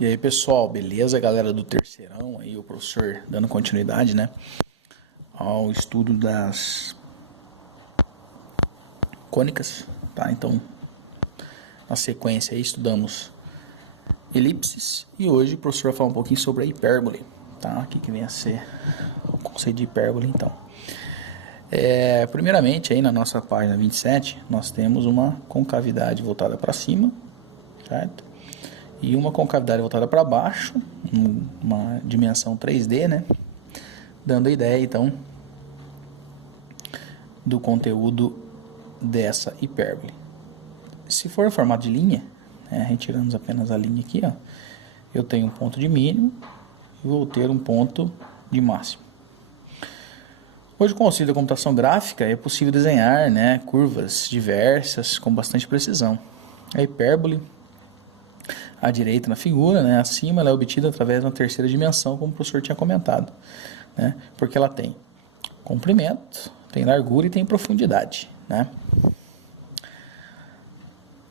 E aí, pessoal, beleza? Galera do terceirão, aí o professor dando continuidade, né, ao estudo das cônicas, tá? Então, na sequência aí estudamos elipses e hoje o professor vai falar um pouquinho sobre a hipérbole, tá? O que vem a ser o conceito de hipérbole, então. Primeiramente, aí na nossa página 27, nós temos uma concavidade voltada para cima, certo? E uma concavidade voltada para baixo, uma dimensão 3D, né? Dando a ideia, então, do conteúdo dessa hipérbole. Se for em formato de linha, né, retiramos apenas a linha aqui, ó, eu tenho um ponto de mínimo e vou ter um ponto de máximo. Hoje, com o auxílio da computação gráfica, é possível desenhar, né, curvas diversas com bastante precisão. A hipérbole, à direita na figura, né, acima, ela é obtida através de uma terceira dimensão, como o professor tinha comentado, né, porque ela tem comprimento, tem largura e tem profundidade, né.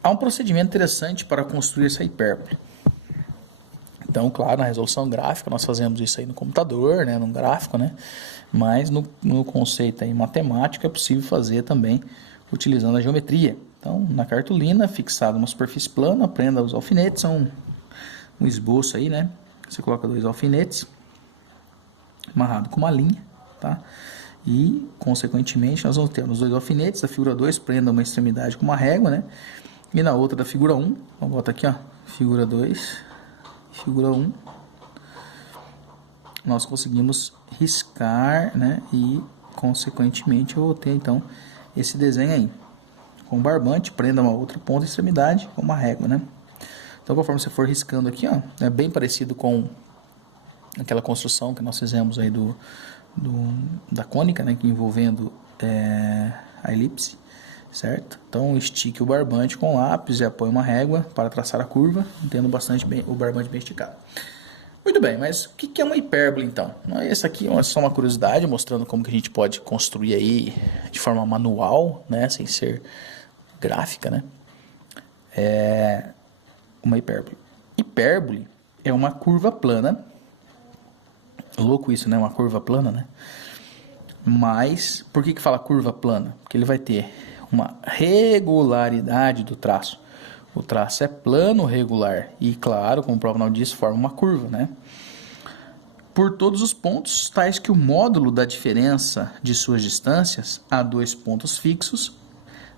Há um procedimento interessante para construir essa hipérbole. Então, claro, na resolução gráfica, nós fazemos isso aí no computador, né, num gráfico, né, mas no conceito aí matemático é possível fazer também utilizando a geometria. Então, na cartolina, fixado uma superfície plana, prenda os alfinetes, são um esboço aí, né, você coloca 2 alfinetes, amarrado com uma linha, tá, e, consequentemente, nós vamos ter nos 2 alfinetes, a figura 2 prenda uma extremidade com uma régua, né, e na outra da figura 1, vamos botar aqui, ó, figura 2, figura 1, nós conseguimos riscar, né, e consequentemente eu vou ter então esse desenho aí, com um barbante, prenda uma outra ponta de extremidade com uma régua, né. Então, conforme você for riscando aqui, ó, é bem parecido com aquela construção que nós fizemos aí da cônica, né, que envolvendo a elipse, certo? Então, estique o barbante com lápis e apoie uma régua para traçar a curva, tendo bastante bem, o barbante bem esticado. Muito bem, mas o que é uma hipérbole, então? Essa aqui é só uma curiosidade, mostrando como que a gente pode construir aí de forma manual, né, sem ser gráfica, né? Uma hipérbole. Hipérbole é uma curva plana. Louco isso, né? Uma curva plana, né? Mas, por que fala curva plana? Porque ele vai ter uma regularidade do traço. O traço é plano regular e, claro, como o próprio nome diz, forma uma curva, né? Por todos os pontos, tais que o módulo da diferença de suas distâncias a 2 pontos fixos,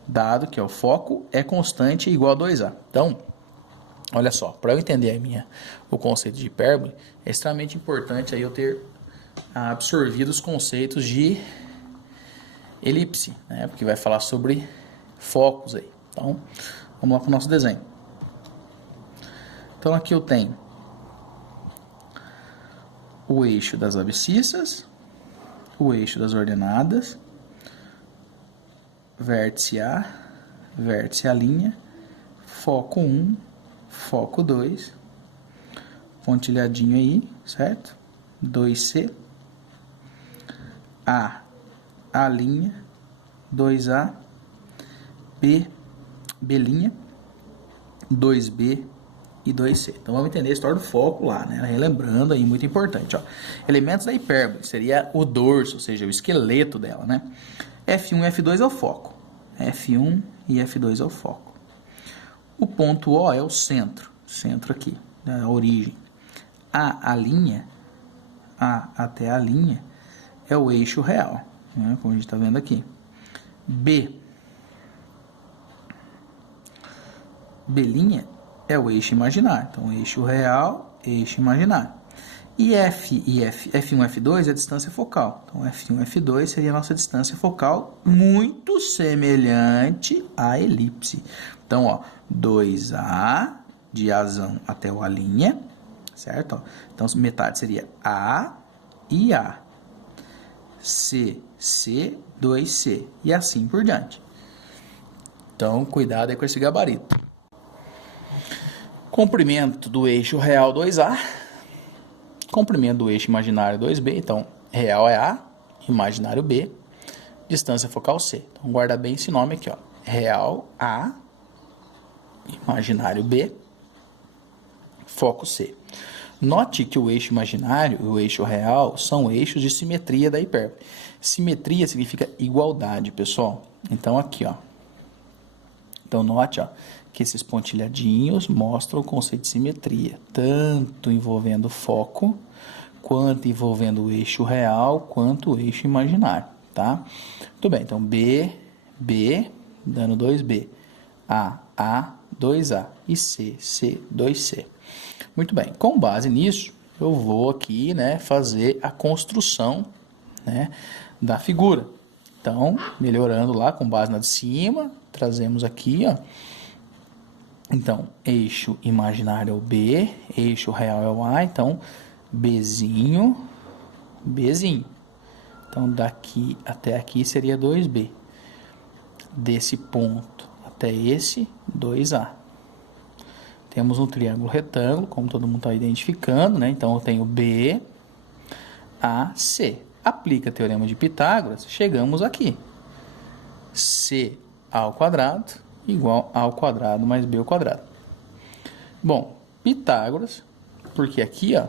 dado que o foco é constante e igual a 2a. Então, olha só, para eu entender o conceito de hipérbole, é extremamente importante aí eu ter absorvido os conceitos de elipse, né? Porque vai falar sobre focos aí. Então, vamos lá para o nosso desenho. Então, aqui eu tenho o eixo das abscissas, o eixo das ordenadas, vértice A, vértice A', foco 1, foco 2, pontilhadinho aí, certo? 2C, A', 2A, B', 2B e 2C. Então vamos entender a história do foco lá, né? Relembrando aí, muito importante, ó. Elementos da hipérbole seria o dorso, ou seja, o esqueleto dela, né? F1 e F2 é o foco. F1 e F2 é o foco. O ponto O é o centro aqui, né? A origem. A até a linha é o eixo real, né? Como a gente está vendo aqui. B' é o eixo imaginário. Então, eixo real, eixo imaginário. E F1 e F2 é a distância focal. Então, F1 e F2 seria a nossa distância focal, muito semelhante à elipse. Então, ó, 2A, de Azão até o A', certo? Ó, então, metade seria A e A. C, 2C. E assim por diante. Então, cuidado aí com esse gabarito. Comprimento do eixo real 2A, comprimento do eixo imaginário 2B, então real é A, imaginário B, distância focal C. Então guarda bem esse nome aqui, ó, real A, imaginário B, foco C. Note que o eixo imaginário e o eixo real são eixos de simetria da hipérbole. Simetria significa igualdade, pessoal. Então, aqui, ó. Então, note, ó, que esses pontilhadinhos mostram o conceito de simetria, tanto envolvendo foco, quanto envolvendo o eixo real, quanto o eixo imaginário, tá? Muito bem, então B, dando 2B, A, 2A e C, 2C. Muito bem, com base nisso, eu vou aqui, né, fazer a construção, né, da figura. Então, melhorando lá com base na de cima, trazemos aqui, ó. Então, eixo imaginário é o B, eixo real é o A, então Bzinho. Então, daqui até aqui seria 2B. Desse ponto até esse, 2A. Temos um triângulo retângulo, como todo mundo está identificando, né? Então, eu tenho B, A, C. Aplica teorema de Pitágoras, chegamos aqui. C ao quadrado igual a ao quadrado mais B ao quadrado. Bom, Pitágoras, porque aqui, ó,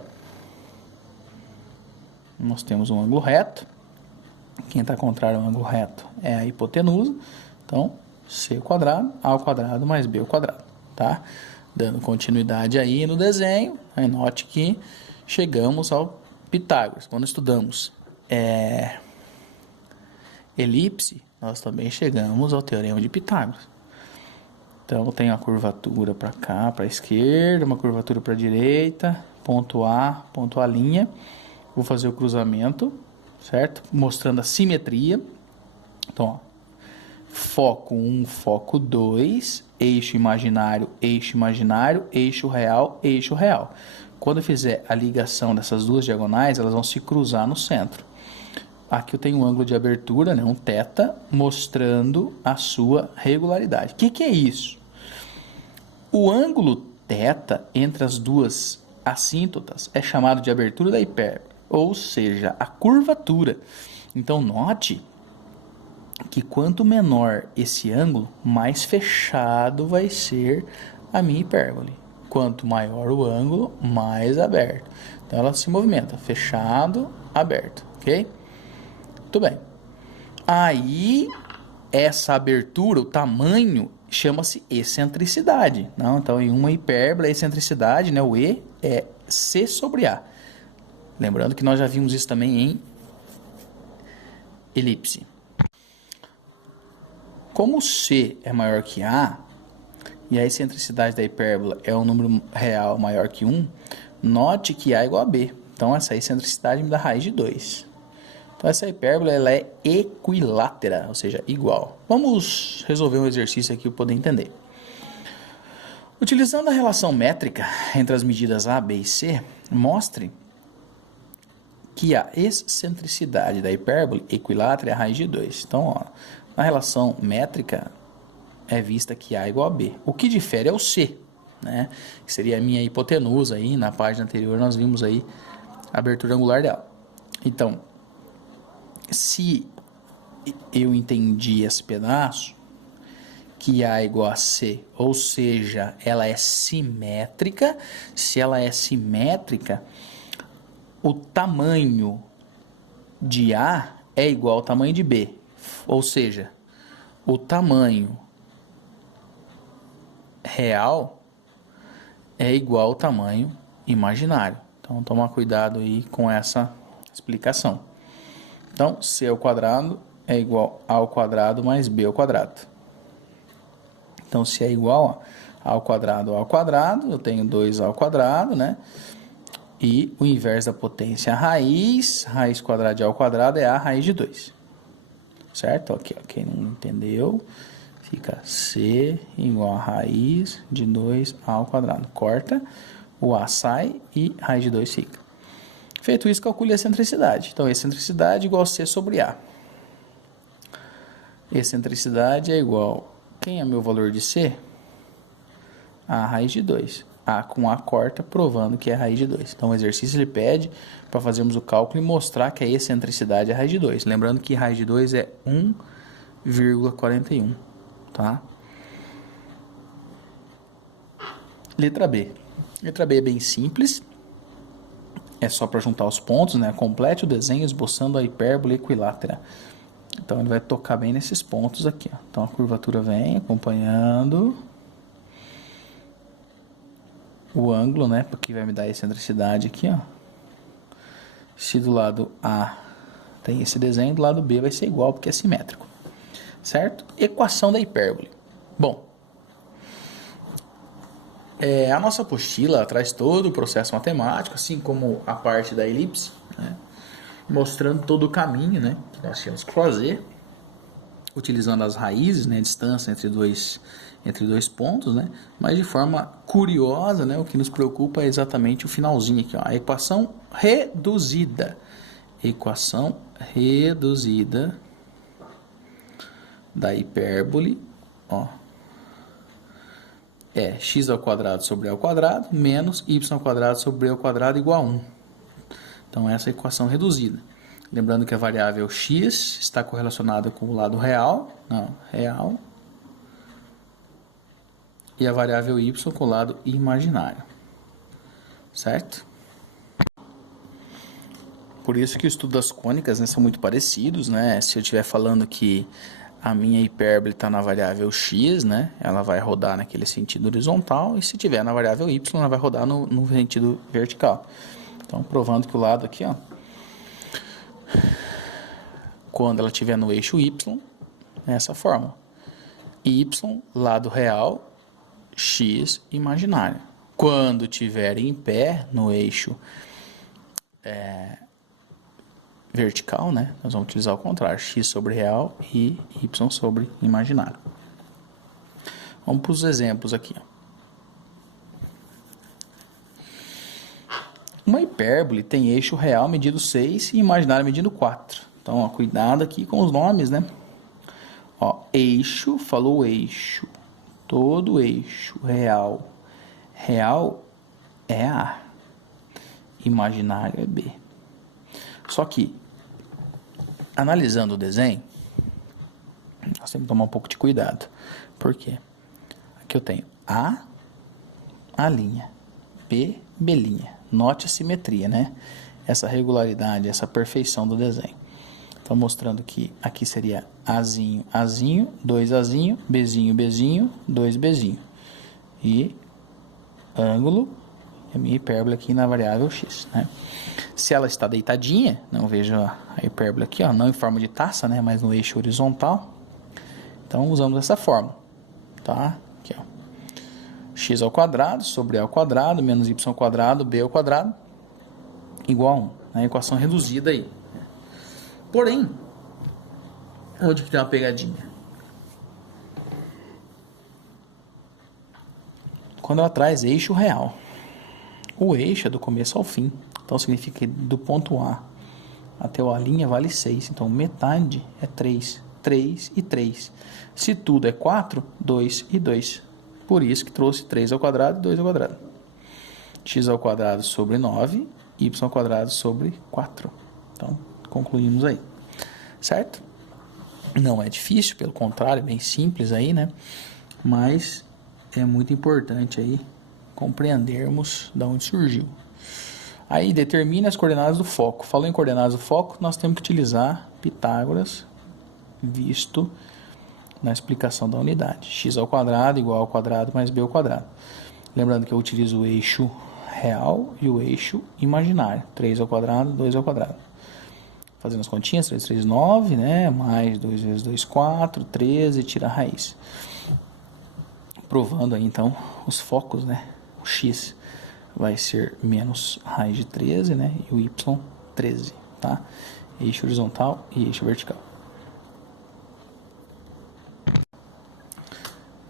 nós temos um ângulo reto. Quem está contrário ao ângulo reto é a hipotenusa. Então, C ao quadrado mais B ao quadrado, tá? Dando continuidade aí no desenho, aí note que chegamos ao Pitágoras. Quando estudamos elipse, nós também chegamos ao teorema de Pitágoras. Então, eu tenho a curvatura para cá, para a esquerda, uma curvatura para a direita, ponto A, linha. Vou fazer o cruzamento, certo? Mostrando a simetria. Então, ó, foco 1, foco 2, eixo imaginário, eixo real. Quando eu fizer a ligação dessas duas diagonais, elas vão se cruzar no centro. Aqui eu tenho um ângulo de abertura, né, um θ, mostrando a sua regularidade. O que é isso? O ângulo θ entre as duas assíntotas é chamado de abertura da hipérbole, ou seja, a curvatura. Então, note que quanto menor esse ângulo, mais fechado vai ser a minha hipérbole. Quanto maior o ângulo, mais aberto. Então, ela se movimenta, fechado, aberto, ok? Muito bem. Aí, essa abertura, o tamanho, chama-se excentricidade. Não? Então, em uma hipérbole, a excentricidade, né, o E, é C sobre A. Lembrando que nós já vimos isso também em elipse. Como C é maior que A, e a excentricidade da hipérbola é um número real maior que 1, note que A é igual a B. Então, essa excentricidade me dá raiz de 2. Então, essa hipérbola ela é equilátera, ou seja, igual. Vamos resolver um exercício aqui para poder entender. Utilizando a relação métrica entre as medidas A, B e C, mostre que a excentricidade da hipérbole equilátera é a raiz de 2. Então, ó, na relação métrica é vista que A é igual a B. O que difere é o C, né? Que seria a minha hipotenusa aí. Na página anterior nós vimos aí a abertura angular dela. Então, se eu entendi esse pedaço, que A é igual a C, ou seja, ela é simétrica. Se ela é simétrica, o tamanho de A é igual ao tamanho de B. Ou seja, o tamanho real é igual ao tamanho imaginário. Então, toma cuidado aí com essa explicação. Então, C ao quadrado é igual a ao quadrado mais B ao quadrado. Então, se é igual ao quadrado, eu tenho 2A ao quadrado, né? E o inverso da potência, a raiz quadrada de A ao quadrado é A raiz de 2. Certo? Aqui, ó, quem não entendeu, fica C igual a raiz de 2A ao quadrado. Corta, o A sai e raiz de 2 fica. Feito isso, calcule a excentricidade. Então, excentricidade igual a C sobre A. Excentricidade é igual... Quem é meu valor de C? A raiz de 2. A com A corta, provando que é a raiz de 2. Então, o exercício ele pede para fazermos o cálculo e mostrar que a excentricidade é a raiz de 2. Lembrando que raiz de 2 é 1,41, tá? Letra B. Letra B é bem simples. É só para juntar os pontos, né? Complete o desenho esboçando a hipérbole equilátera. Então, ele vai tocar bem nesses pontos aqui, ó. Então, a curvatura vem acompanhando o ângulo, né? Porque vai me dar a excentricidade aqui, ó. Se do lado A tem esse desenho, do lado B vai ser igual, porque é simétrico. Certo? Equação da hipérbole. Bom, a nossa apostila traz todo o processo matemático, assim como a parte da elipse, né? Mostrando todo o caminho, né, que nós tínhamos que fazer, utilizando as raízes, né, a distância entre dois pontos, né, mas de forma curiosa, né, o que nos preocupa é exatamente o finalzinho aqui, ó, a equação reduzida da hipérbole, ó, é x ao quadrado sobre a ao quadrado menos y ao quadrado sobre b ao quadrado igual a 1. Então, essa é a equação reduzida. Lembrando que a variável x está correlacionada com o lado real, e a variável y com o lado imaginário. Certo? Por isso que o estudo das cônicas, né, são muito parecidos, né? Se eu estiver falando que a minha hipérbole está na variável x, né, ela vai rodar naquele sentido horizontal, e se tiver na variável y, ela vai rodar no sentido vertical. Então, provando que o lado aqui, ó, quando ela estiver no eixo y, é essa forma. Y, lado real, x, imaginário. Quando estiver em pé, no eixo vertical, né, nós vamos utilizar o contrário, x sobre real e y sobre imaginário. Vamos para os exemplos aqui, ó. Uma hipérbole tem eixo real medido 6 e imaginário medido 4. Então, ó, cuidado aqui com os nomes, né? Ó, eixo, falou eixo. Todo eixo real. Real é A. Imaginário é B. Só que, analisando o desenho, nós temos que tomar um pouco de cuidado. Por quê? Aqui eu tenho A linha, B linha. Note a simetria, né? Essa regularidade, essa perfeição do desenho. Então, mostrando que aqui seria Azinho, Azinho, 2Azinho, Bzinho, Bzinho, 2Bzinho. E ângulo, a minha hipérbole aqui na variável x, né? Se ela está deitadinha, não vejo a hipérbole aqui, ó, não em forma de taça, né? Mas no eixo horizontal. Então, usamos essa forma, tá? Aqui, ó. X ao quadrado sobre a ao quadrado menos y ao quadrado, b ao quadrado, igual a 1. A equação reduzida aí. Porém, onde que tem uma pegadinha? Quando ela traz eixo real. O eixo é do começo ao fim. Então, significa que do ponto A até o A' vale 6. Então, metade é 3. 3 e 3. Se tudo é 4, 2 e 2. Por isso que trouxe 3 ao quadrado e 2 ao quadrado. X ao quadrado sobre 9, y ao quadrado sobre 4. Então, concluímos aí. Certo? Não é difícil, pelo contrário, é bem simples aí, né? Mas é muito importante aí compreendermos de onde surgiu. Aí, determine as coordenadas do foco. Falou em coordenadas do foco, nós temos que utilizar Pitágoras, visto na explicação da unidade. X ao quadrado igual ao quadrado mais b ao quadrado. Lembrando que eu utilizo o eixo real e o eixo imaginário. 3 ao quadrado, 2 ao quadrado. Fazendo as continhas, 3, 3, 9, né? Mais 2 vezes 2, 4, 13, tira a raiz. Provando aí, então, os focos, né? O x vai ser menos raiz de 13, né? E o y, 13, tá? Eixo horizontal e eixo vertical.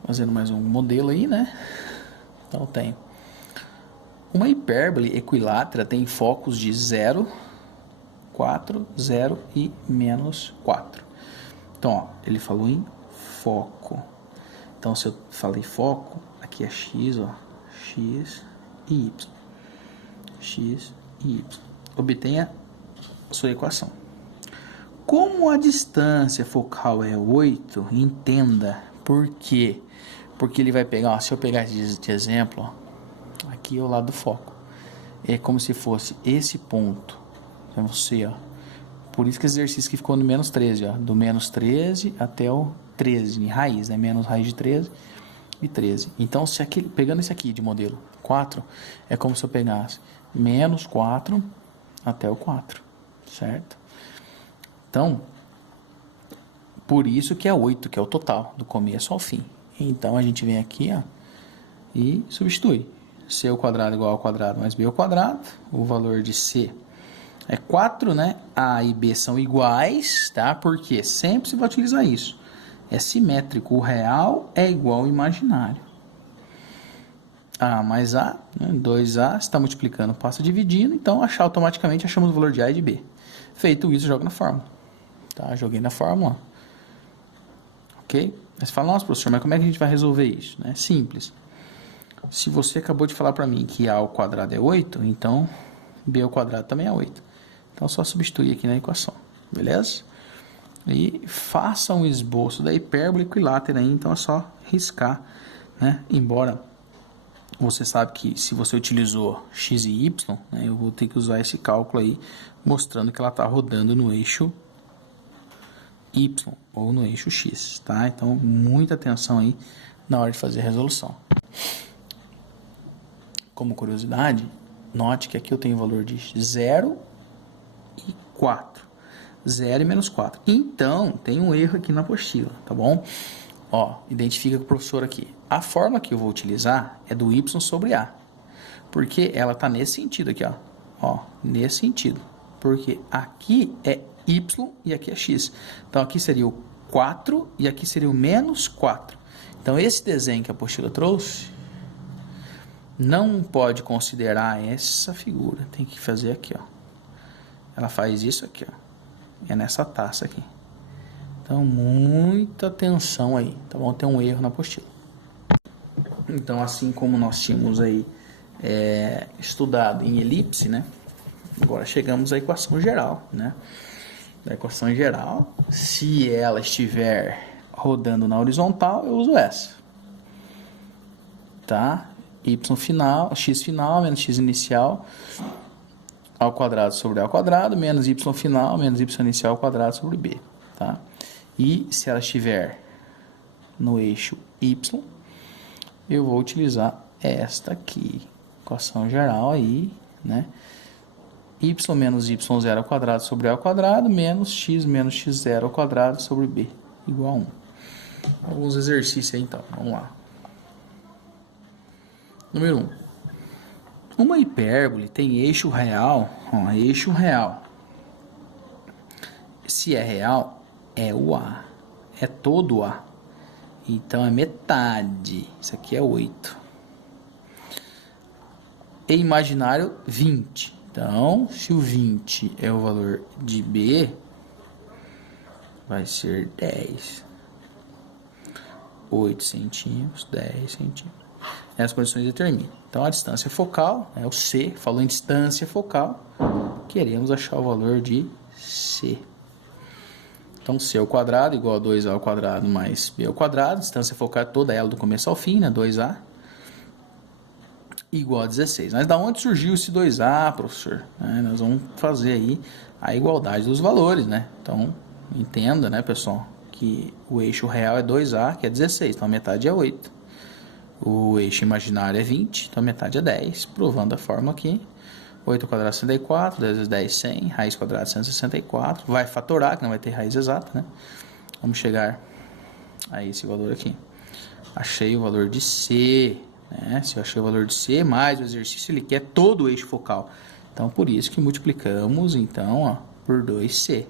Fazendo mais um modelo aí, né? Então, eu tenho uma hipérbole equilátera, tem focos de 0, 4, 0 e menos 4. Então, ó, ele falou em foco. Então, se eu falei foco, aqui é x, ó, x e y. X e y. Obtenha a sua equação. Como a distância focal é 8, entenda por quê. Porque ele vai pegar, ó, se eu pegar de exemplo, ó, aqui aqui é o lado do foco. É como se fosse esse ponto. Então você, ó. Por isso que esse exercício que ficou no menos 13, ó. Do menos 13 até o 13, em raiz, né? Menos raiz de 13 e 13. Então, se aqui, pegando esse aqui de modelo 4, é como se eu pegasse menos 4 até o 4, certo? Então, por isso que é 8, que é o total, do começo ao fim. Então, a gente vem aqui, ó, e substitui. C ao quadrado igual ao quadrado mais B ao quadrado. O valor de C é 4, né? A e B são iguais, tá? Porque sempre se vai utilizar isso. É simétrico. O real é igual ao imaginário. A mais A, né? 2A, está multiplicando, passa dividindo. Então, automaticamente achamos o valor de A e de B. Feito isso, joga na fórmula. Tá? Joguei na fórmula. Ok? Aí você fala, nossa, professor, mas como é que a gente vai resolver isso? É simples. Se você acabou de falar para mim que A ao quadrado é 8, então B ao quadrado também é 8. Então, só substituir aqui na equação. Beleza? E faça um esboço da hipérbole equilátera aí, então é só riscar, né? Embora você sabe que se você utilizou x e y, né, eu vou ter que usar esse cálculo aí, mostrando que ela está rodando no eixo y ou no eixo x, tá? Então, muita atenção aí na hora de fazer a resolução. Como curiosidade, note que aqui eu tenho o valor de 0 e 4. 0 e menos 4. Então, tem um erro aqui na apostila, tá bom? Ó, identifica com o professor aqui. A fórmula que eu vou utilizar é do y sobre a. Porque ela tá nesse sentido aqui, ó. Ó, nesse sentido. Porque aqui é y e aqui é x. Então, aqui seria o 4 e aqui seria o menos 4. Então, esse desenho que a apostila trouxe não pode considerar essa figura. Tem que fazer aqui, ó. Ela faz isso aqui, ó. É nessa taça aqui. Então, muita atenção aí, tá bom? Tem um erro na apostila. Então, assim como nós tínhamos aí estudado em elipse, né? Agora chegamos à equação geral, né? Da equação geral, se ela estiver rodando na horizontal, eu uso essa. Tá? Y final, x final menos x inicial ao quadrado sobre a ao quadrado, menos y final, menos y inicial ao quadrado sobre b, tá? E se ela estiver no eixo y, eu vou utilizar esta aqui, equação geral aí, né? Y menos y0 ao quadrado sobre a ao quadrado, menos x0 ao quadrado sobre b, igual a 1. Alguns exercícios aí, então, vamos lá. Número 1. Uma hipérbole tem eixo real, ó, eixo real. Se é real, é o A, é todo o A. Então, é metade. Isso aqui é 8. E imaginário, 20. Então, se o 20 é o valor de B, vai ser 10. 8 centímetros, 10 centímetros. As condições determinam. Então, a distância focal, o C, falou em distância focal, queremos achar o valor de C. Então, C ao quadrado igual a 2A ao quadrado mais B ao quadrado, distância focal é toda ela do começo ao fim, né, 2A, igual a 16. Mas da onde surgiu esse 2A, professor? Nós vamos fazer aí a igualdade dos valores, né? Então, entenda, né, pessoal, que o eixo real é 2A, que é 16, então a metade é 8. O eixo imaginário é 20, então a metade é 10, provando a fórmula aqui. 8 ao quadrado 64, 10 vezes 10, 100, raiz quadrada 164. Vai fatorar, que não vai ter raiz exata, né? Vamos chegar a esse valor aqui. Achei o valor de C, né? Se eu achei o valor de C, mais o exercício, ele quer todo o eixo focal. Então, por isso que multiplicamos, então, ó, por 2C.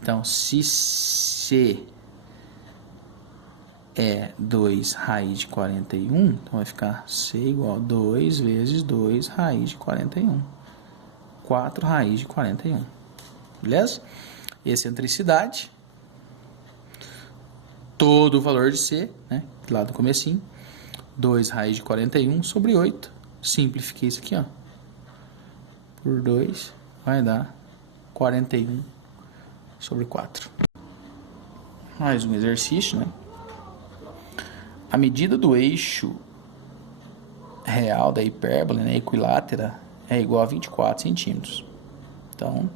Então, se C é 2 raiz de 41, então vai ficar C igual a 2 vezes 2 raiz de 41. 4 raiz de 41. Beleza? Excentricidade. Todo o valor de C, né? Lá do comecinho. 2 raiz de 41 sobre 8. Simplifiquei isso aqui, ó. Por 2 vai dar 41 sobre 4. Mais um exercício, né? A medida do eixo real da hipérbole, né, equilátera, é igual a 24 centímetros. Então,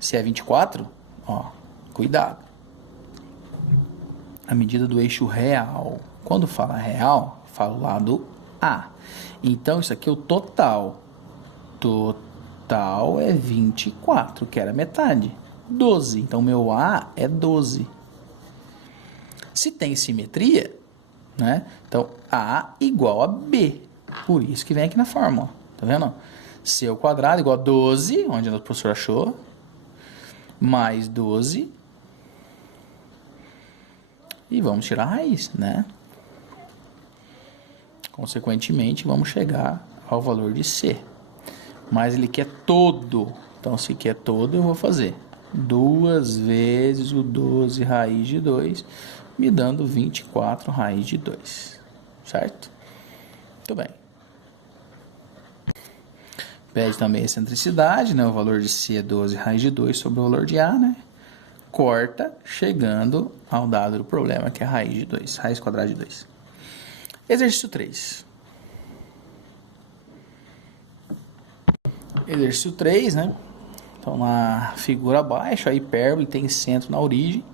se é 24, ó, cuidado. A medida do eixo real. Quando fala real, fala o lado A. Então, isso aqui é o total. Total é 24, que era metade. 12. Então, meu A é 12. Se tem simetria, né? Então, A igual a B. Por isso que vem aqui na fórmula. Tá vendo? C ao quadrado igual a 12, onde o professor achou, mais 12. E vamos tirar a raiz, né? Consequentemente, vamos chegar ao valor de C. Mas ele quer todo. Então, se quer todo, eu vou fazer 2 vezes o 12 raiz de 2, me dando 24 raiz de 2. Certo? Muito bem. Pede também a excentricidade, né? O valor de C é 12 raiz de 2 sobre o valor de A, né? Corta, chegando ao dado do problema, que é a raiz de 2, raiz quadrada de 2. Exercício 3. Exercício 3, né? Então, na figura abaixo, a hipérbole tem centro na origem.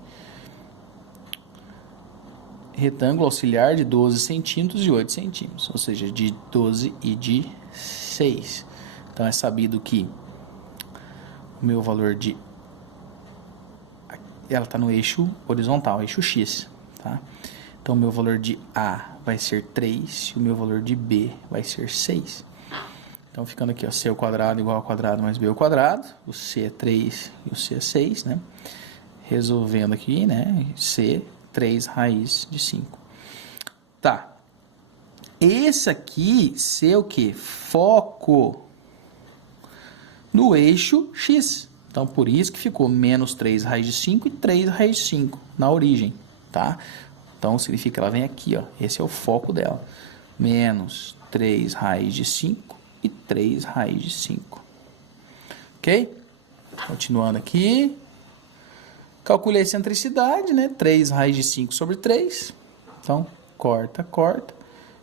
Retângulo auxiliar de 12 centímetros e 8 centímetros, ou seja, de 12 e de 6. Então, é sabido que o meu valor de... ela está no eixo horizontal, eixo X, tá? Então, o meu valor de A vai ser 3 e o meu valor de B vai ser 6. Então, ficando aqui, ó, C ao quadrado igual ao quadrado mais B ao quadrado. O C é 3 e o C é 6, né? Resolvendo aqui, né? C, 3 raiz de 5. Tá. Esse aqui, C é o quê? Foco no eixo X. Então, por isso que ficou menos 3 raiz de 5 e 3 raiz de 5 na origem, tá? Então, significa que ela vem aqui, ó. Esse é o foco dela. Menos 3 raiz de 5 e 3 raiz de 5. Ok? Continuando aqui. Calculei a excentricidade, né? 3 raiz de 5 sobre 3. Então, corta, corta.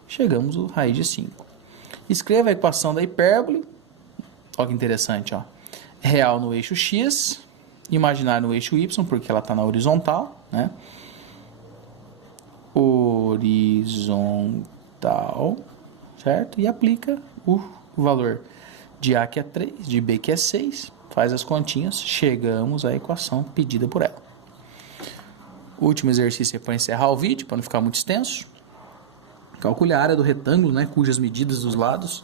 Chegamos ao raiz de 5. Escreva a equação da hipérbole. Olha que interessante, ó. Real no eixo X, imaginário no eixo Y, porque ela está na horizontal, né? Horizontal, certo? E aplica o valor de A, que é 3, de B, que é 6, faz as continhas, chegamos à equação pedida por ela. O último exercício é para encerrar o vídeo, para não ficar muito extenso. Calcule a área do retângulo, né, cujas medidas dos lados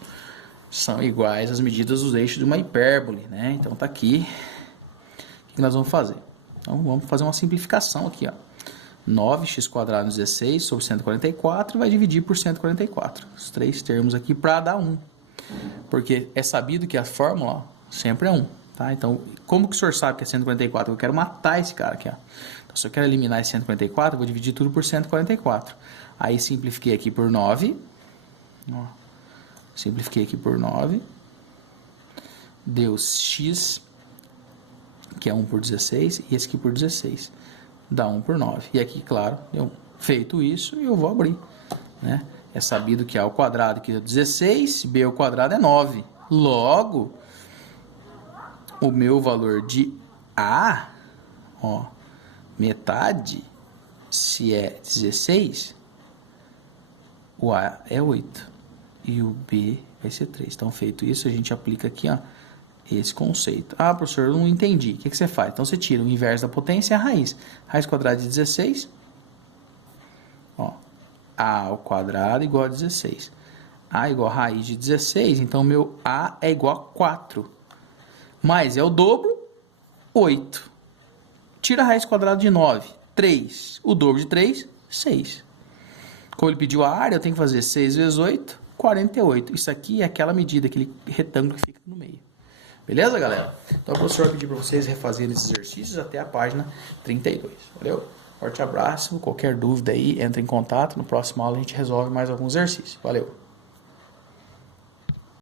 são iguais às medidas dos eixos de uma hipérbole, né? Então tá aqui. O que nós vamos fazer? Então vamos fazer uma simplificação aqui, ó. 9x² 16 sobre 144 vai dividir por 144. Os três termos aqui para dar 1. Porque é sabido que a fórmula, ó, sempre é 1, tá? Então, como que o senhor sabe que é 144? Eu quero matar esse cara aqui, ó. Então, se eu quero eliminar esse 144, eu vou dividir tudo por 144. Aí simplifiquei aqui por 9. Ó. Simplifiquei aqui por 9. Deu x, que é 1 por 16, e esse aqui por 16. Dá 1 por 9. E aqui, claro, eu, feito isso, eu vou abrir, né? É sabido que A ao quadrado aqui é 16, B ao quadrado é 9. Logo, o meu valor de A, ó, metade, se é 16, o A é 8 e o B vai ser 3. Então, feito isso, a gente aplica aqui, ó, esse conceito. Ah, professor, eu não entendi. O que você faz? Então, você tira o inverso da potência e a raiz. Raiz quadrada de 16, ó, A ao quadrado igual a 16. A igual a raiz de 16, então meu A é igual a 4. Mais é o dobro, 8. Tira a raiz quadrada de 9, 3. O dobro de 3, 6. Como ele pediu a área, eu tenho que fazer 6 vezes 8, 48. Isso aqui é aquela medida, aquele retângulo que fica no meio. Beleza, galera? Então, o professor vai pedir para vocês refazerem esses exercícios até a página 32. Valeu? Forte abraço. Qualquer dúvida aí, entre em contato. No próximo aula a gente resolve mais alguns exercícios. Valeu!